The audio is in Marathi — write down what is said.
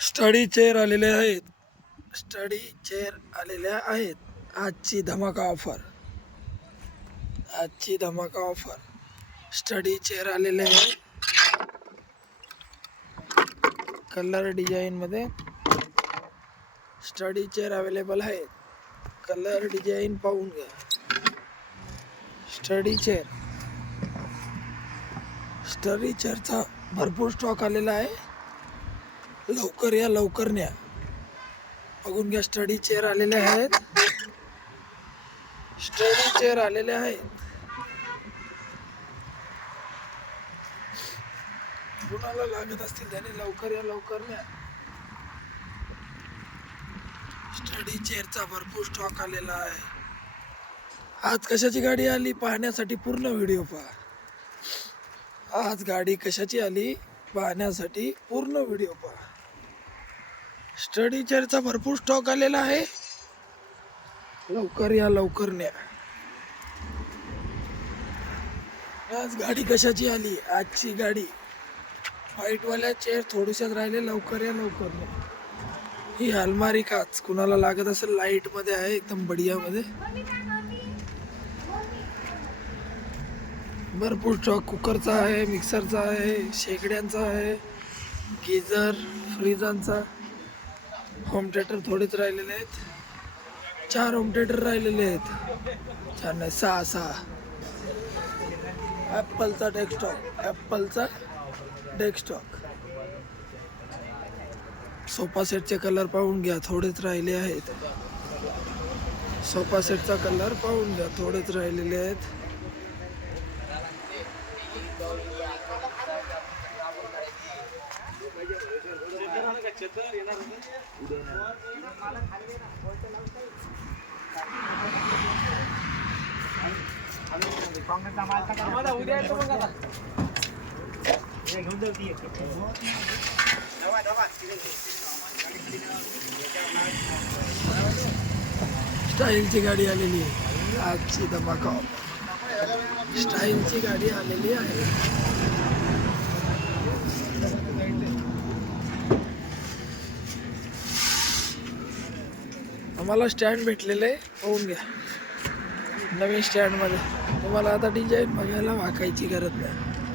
स्टडी चेअर आलेले आहेत. स्टडी चेअर आलेल्या आहेत. आजची धमाका ऑफर. आजची धमाका ऑफर. स्टडी चेअर आलेले आहे कलर डिझाईनमध्ये स्टडी चेअर अवेलेबल आहेत. कलर डिझाईन पाहून घ्या. Study chair. स्टडी चेअरचा भरपूर स्टॉक आलेला आहे. लवकर या लवकर न्या. बघून घ्या स्टडी चेअर आलेले आहेत. स्टडी चेअर आलेले आहेत. कुणाला लागत असतील त्याने लवकर या लवकर न्या. स्टडी चेअरचा भरपूर स्टॉक आलेला आहे. आज कशाची गाडी आली? पाहण्यासाठी पूर्ण व्हिडिओ पहा. आज गाडी कशाची आली? पाहण्यासाठी पूर्ण व्हिडिओ पहा. स्टडी चेअरचा भरपूर स्टॉक आलेला आहे. लवकर या लवकर न्या. आज गाडी कशाची आली? आजची गाडी. व्हाईटवाल्या चेअर थोडीशाच राहिले लवकर या लवकर न्या. ही अलमारी काच. कुणाला लागत असेल लाइटमध्ये आहे एकदम बढियामध्ये. भरपूर स्टॉक कुकरचा आहे मिक्सरचा आहे शेगड्यांचा आहे गीजर फ्रीजांचा. होम थिएटर थोडेच राहिलेले आहेत. चार होम थिएटर राहिलेले आहेत. चार नाही सहा सहा. ॲपलचा डेस्कटॉप ॲपलचा डेस्कटॉप सोफा सेटचे कलर पाहून घ्या थोडेच राहिले आहेत. सोफा सेटचा कलर पाहून घ्या थोडेच राहिलेले आहेत. स्टाईलची गाडी आलेली आहे. आजची धमाका. स्टाईलची गाडी आलेली आहे. आम्हाला स्टँड भेटलेलं आहे पाहून घ्या. नवीन स्टँडमध्ये. तुम्हाला आता डिझाईन बघायला वाकायची गरज नाही.